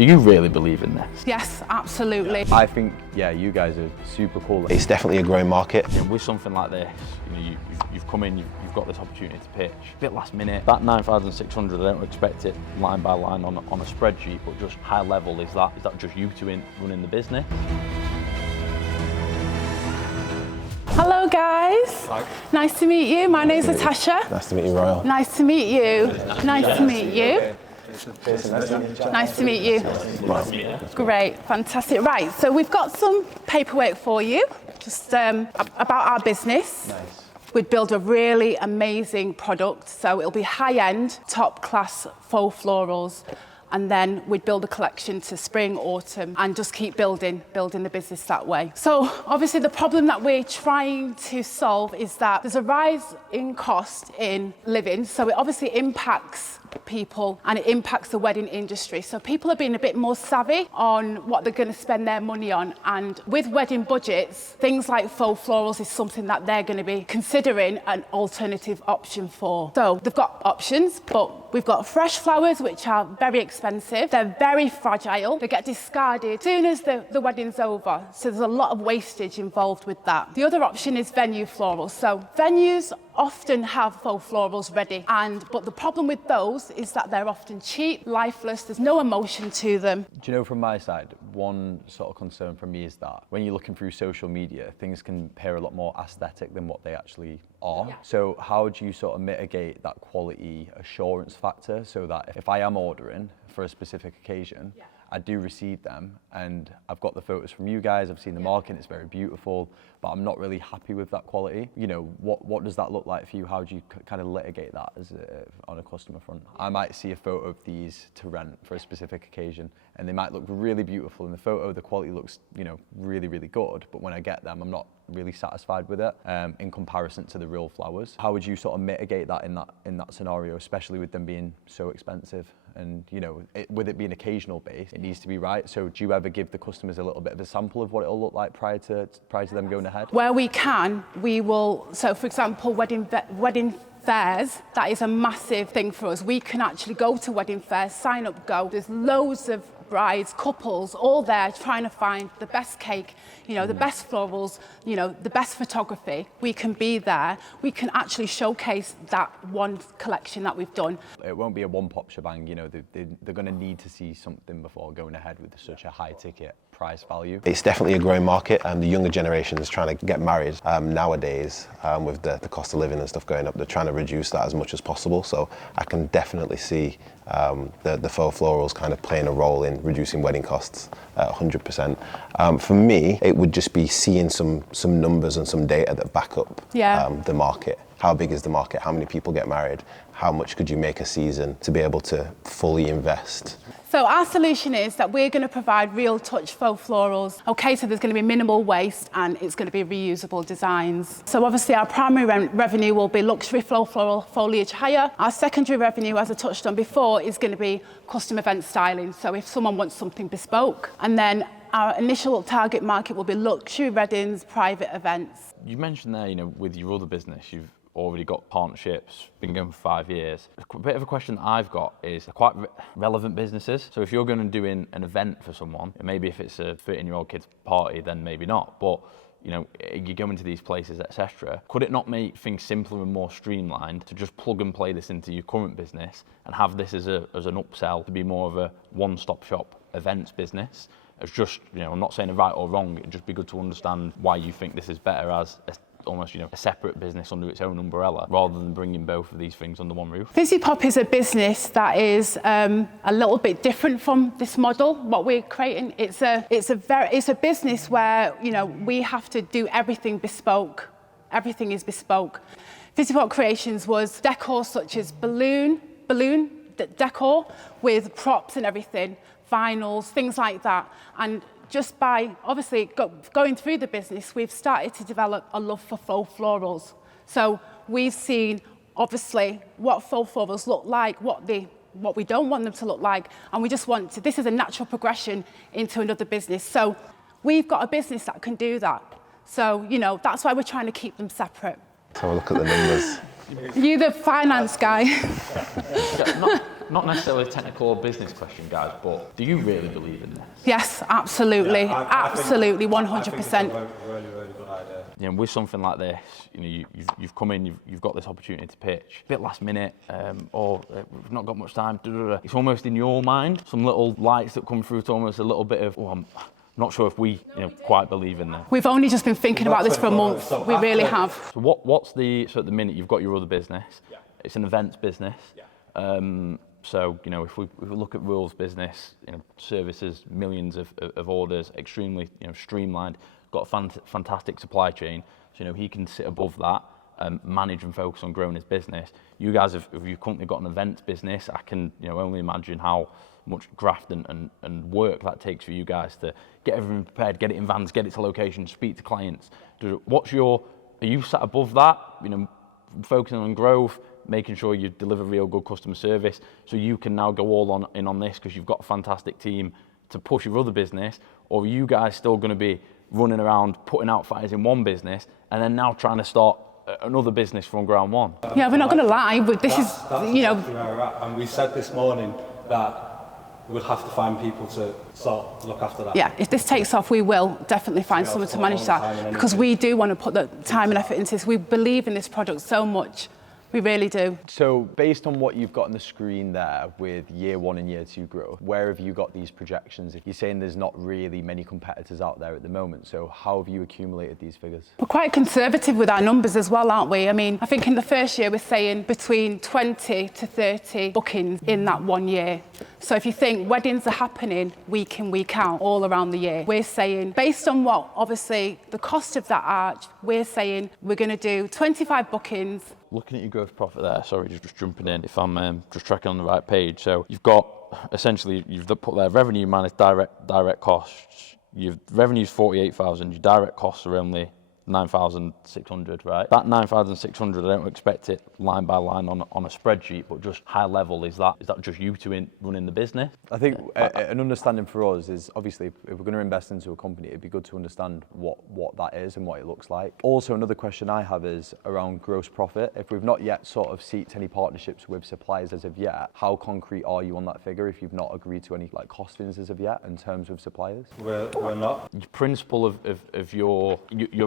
Do you really believe in this? Yes, absolutely. I think, yeah, you guys are super cool. It's definitely a growing market. With something like this, you've come in, you've got this opportunity to pitch. A bit last minute. That 9,600, I don't expect it line by line on a spreadsheet, but just high level, is that just you two running the business? Hello guys. Hi. Nice to meet you. My name's Natasha. Nice to meet you, Royal. Nice to meet you. Nice to meet you. Nice to meet you. Great, fantastic. Right, so we've got some paperwork for you, just about our business. Nice. We'd build a really amazing product, so it'll be high-end, top-class faux florals, and then we'd build a collection to spring, autumn, and just keep building the business that way. So obviously the problem that we're trying to solve is that there's a rise in cost in living, so it obviously impacts people and it impacts the wedding industry. So people are being a bit more savvy on what they're going to spend their money on, and with wedding budgets, things like faux florals is something that they're going to be considering an alternative option for. So they've got options, but we've got fresh flowers, which are very expensive. They're very fragile. They get discarded as soon as the wedding's over. So there's a lot of wastage involved with that. The other option is venue florals. So venues often have faux florals ready, but the problem with those is that they're often cheap, lifeless, there's no emotion to them. Do you know, from my side, one sort of concern for me is that when you're looking through social media, things can appear a lot more aesthetic than what they actually are. Yeah. So how do you sort of mitigate that quality assurance factor so that if I am ordering for a specific occasion, I do receive them, and I've got the photos from you guys, I've seen the market, it's very beautiful, but I'm not really happy with that quality. You know, what does that look like for you? How do you kind of litigate that on a customer front? I might see a photo of these to rent for a specific occasion, and they might look really beautiful in the photo, the quality looks, really, really good, but when I get them, I'm not really satisfied with it in comparison to the real flowers. How would you sort of mitigate that in that scenario, especially with them being so expensive? And with it being occasional based, it needs to be right. So do you ever give the customers a little bit of a sample of what it'll look like prior to them going ahead? Where we can, we will. So for example, wedding fairs, that is a massive thing for us. We can actually go to wedding fairs, sign up, go. There's loads of brides, couples, all there trying to find the best cake, the best florals, the best photography. We can be there. We can actually showcase that one collection that we've done. It won't be a one-pop shebang, they're going to need to see something before going ahead with such a high-ticket price value. It's definitely a growing market, and the younger generation is trying to get married nowadays with the cost of living and stuff going up. They're trying to reduce that as much as possible, so I can definitely see the faux florals kind of playing a role in reducing wedding costs 100%. For me, it would just be seeing some numbers and some data that back up the market. How big is the market? How many people get married? How much could you make a season to be able to fully invest? So our solution is that we're going to provide real touch faux florals. Okay, so there's going to be minimal waste and it's going to be reusable designs. So obviously our primary revenue will be luxury floral foliage hire. Our secondary revenue, as I touched on before, is going to be custom event styling. So if someone wants something bespoke, and then our initial target market will be luxury weddings, private events. You mentioned there, with your other business, you've already got partnerships, been going for 5 years. A bit of a question that I've got is they're quite relevant businesses. So if you're going to do an event for someone, maybe if it's a 13-year-old kid's party, then maybe not. But you go into these places, etc. Could it not make things simpler and more streamlined to just plug and play this into your current business and have this as an upsell to be more of a one-stop shop events business? It's just, I'm not saying right or wrong, it'd just be good to understand why you think this is better as almost a separate business under its own umbrella rather than bringing both of these things under one roof. Fizzypop is a business that is a little bit different from this model. What we're creating, it's a business where we have to do everything bespoke. Everything is bespoke. Fizzypop Creations was decor such as balloon decor with props and everything, vinyls, things like that, and just by obviously going through the business, we've started to develop a love for faux florals. So we've seen obviously what faux florals look like, what we don't want them to look like, and we just want to, this is a natural progression into another business. So we've got a business that can do that. So, that's why we're trying to keep them separate. So look at the numbers. You're the finance guy. not necessarily a technical or business question, guys, but do you really believe in this? Yes, absolutely, absolutely, 100%. I think it's a really, really good idea. You know, with something like this, you know, you've come in, you've got this opportunity to pitch, a bit last minute, or we've not got much time. It's almost in your mind, some little lights that come through. It's almost a little bit of, oh, I'm not sure if we, quite believe in this. We've only just been thinking about this for a month. We really have. So what's so at the minute you've got your other business. Yeah. It's an events business. Yeah. So, you know, if we look at Will's business, you know, services, millions of orders, extremely, streamlined, got a fantastic supply chain. So, you know, he can sit above that, manage and focus on growing his business. You guys if you've currently got an events business, I can, only imagine how much graft and work that takes for you guys to get everything prepared, get it in vans, get it to location, speak to clients. Are you sat above that, focusing on growth, making sure you deliver real good customer service, so you can now go all in on this because you've got a fantastic team to push your other business? Or are you guys still going to be running around putting out fires in one business and then now trying to start another business from ground one? Yeah, we're not going to lie, but this is, Exactly where we're at. And we said this morning that we'll have to find people to sort of look after that. Yeah, if this takes off, we will definitely find someone to manage that, because we do want to put the time and effort into this. We believe in this product so much. We really do. So based on what you've got on the screen there with year 1 and year 2 growth, where have you got these projections? If you're saying there's not really many competitors out there at the moment, so how have you accumulated these figures? We're quite conservative with our numbers as well, aren't we? I mean, I think in the first year we're saying between 20 to 30 bookings in that 1 year. So if you think weddings are happening week in, week out, all around the year, we're saying, based on what, obviously, the cost of that arch, we're saying we're going to do 25 bookings. Looking at your gross profit there, sorry, just jumping in, if I'm just tracking on the right page. So you've got, essentially, you've put there revenue minus direct costs. Your revenue's 48,000, your direct costs are only 9,600, right? That 9,600, I don't expect it line by line on a spreadsheet, but just high level, is that just you two running the business? I think an understanding for us is, obviously, if we're going to invest into a company, it'd be good to understand what that is and what it looks like. Also, another question I have is around gross profit. If we've not yet sort of seeked any partnerships with suppliers as of yet, how concrete are you on that figure if you've not agreed to any costings as of yet in terms of suppliers? We're not. Your principle of your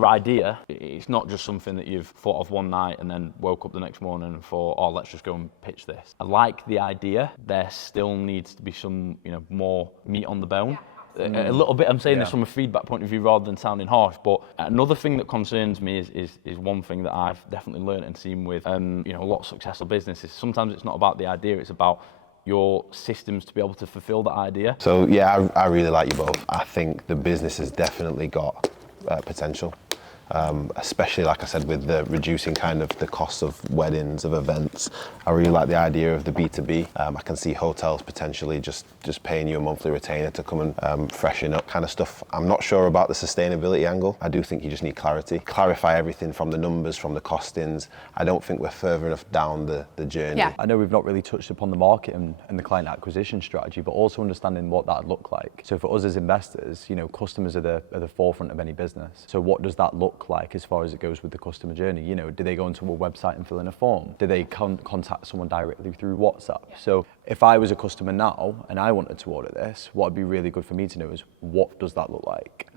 idea, it's not just something that you've thought of one night and then woke up the next morning and thought, oh, let's just go and pitch this. I like the idea. There still needs to be some, more meat on the bone. A little bit, I'm saying this from a feedback point of view rather than sounding harsh, but another thing that concerns me is one thing that I've definitely learned and seen with, a lot of successful businesses. Sometimes it's not about the idea, it's about your systems to be able to fulfill that idea. So yeah, I really like you both. I think the business has definitely got potential. Especially, like I said, with the reducing kind of the costs of weddings, of events. I really like the idea of the B2B. I can see hotels potentially just paying you a monthly retainer to come and freshen up kind of stuff. I'm not sure about the sustainability angle. I do think you just need clarity. Clarify everything from the numbers, from the costings. I don't think we're further enough down the journey. Yeah. I know we've not really touched upon the market and the client acquisition strategy, but also understanding what that look like. So for us as investors, customers are the forefront of any business. So what does that look like as far as it goes with the customer journey? Do they go onto a website and fill in a form? Do they contact someone directly through WhatsApp? So if I was a customer now and I wanted to order this, what would be really good for me to know is, what does that look like?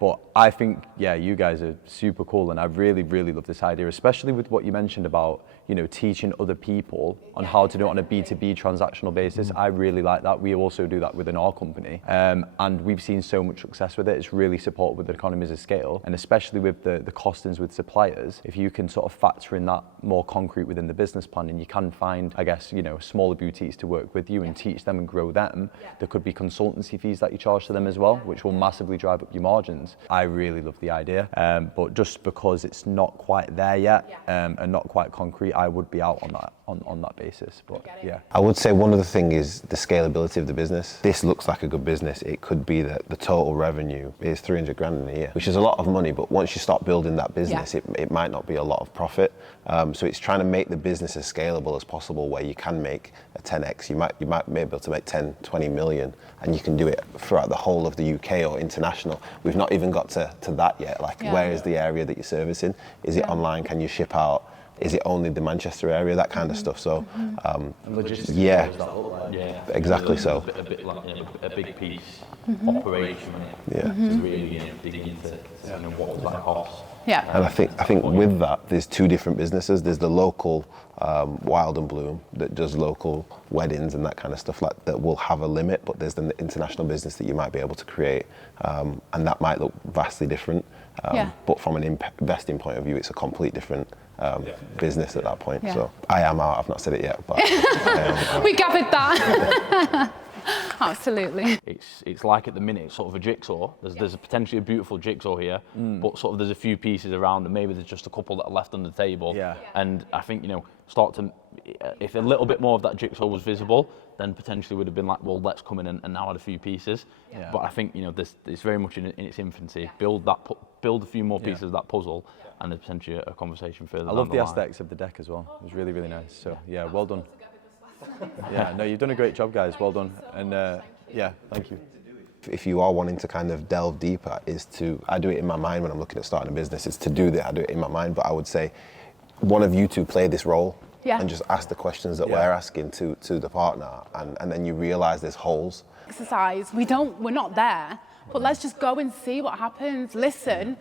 But I think, you guys are super cool, and I really, really love this idea, especially with what you mentioned about, teaching other people on how to do it on a B2B transactional basis. I really like that. We also do that within our company. And we've seen so much success with it. It's really supported with the economies of scale, and especially with the costings with suppliers. If you can sort of factor in that more concrete within the business plan, and you can find, I guess, smaller boutiques to work with you and teach them and grow them. There could be consultancy fees that you charge to them as well, which will massively drive up your margins. I really love the idea, but just because it's not quite there yet and not quite concrete, I would be out on that basis. But yeah, I would say one other thing is the scalability of the business. This looks like a good business. It could be that the total revenue is 300 grand in a year, which is a lot of money, but once you start building that business, it might not be a lot of profit. So it's trying to make the business as scalable as possible, where you can make a 10x. You might be able to make 10, 20 million, and you can do it throughout the whole of the UK or international. We've not even got to that yet. Where is the area that you're servicing? Is it online? Can you ship out Is it only the Manchester area? That kind of stuff. So, Logistics. yeah, what does that look like? Yeah, exactly so. A bit like a big piece operation. Yeah. To really dig into what does that cost. Yeah. And I think with that, there's two different businesses. There's the local Wild and Bloom that does local weddings and that kind of stuff like that will have a limit, but there's the international business that you might be able to create, and that might look vastly different. But from an investing point of view, it's a complete different business at that point. Yeah. So I am out. I've not said it yet, but We gathered that. Absolutely. It's like at the minute, it's sort of a jigsaw. There's a potentially a beautiful jigsaw here, but sort of there's a few pieces around, and maybe there's just a couple that are left on the table. Yeah. And I think start to, if a little bit more of that jigsaw was visible, then potentially would have been like, well, let's come in and now add a few pieces. Yeah. But I think it's very much in its infancy. Build a few more pieces of that puzzle, and there's potentially a conversation further. I love the line. aesthetics of the deck as well. It was really, really nice. So yeah, well done. Yeah, no, you've done a great job, guys. Well done. And yeah, thank you. if you are wanting to kind of delve deeper, I do it in my mind when I'm looking at starting a business. It's to do that, I do it in my mind, but I would say one of you two play this role and just ask the questions that we're asking to the partner, and then you realise there's holes. Exercise, we're not there, but let's just go and see what happens, listen,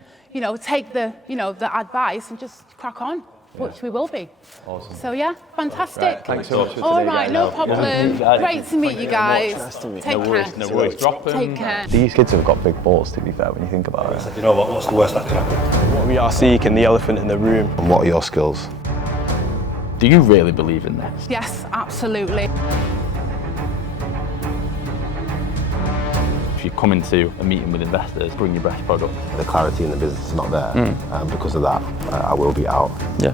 take the advice and just crack on. Which we will be. Awesome. So yeah, fantastic. Right, thanks so much for All today, right, guys. no problem. Great to meet you guys. Nice to meet you. Take care. No worries, drop them. Take care. These kids have got big balls, to be fair, when you think about it. You know what? What's the worst that can happen? What we are seeking, the elephant in the room. And what are your skills? Do you really believe in this? Yes, absolutely. If you come into a meeting with investors, bring your best product. The clarity in the business is not there. Because of that, I will be out. Yeah.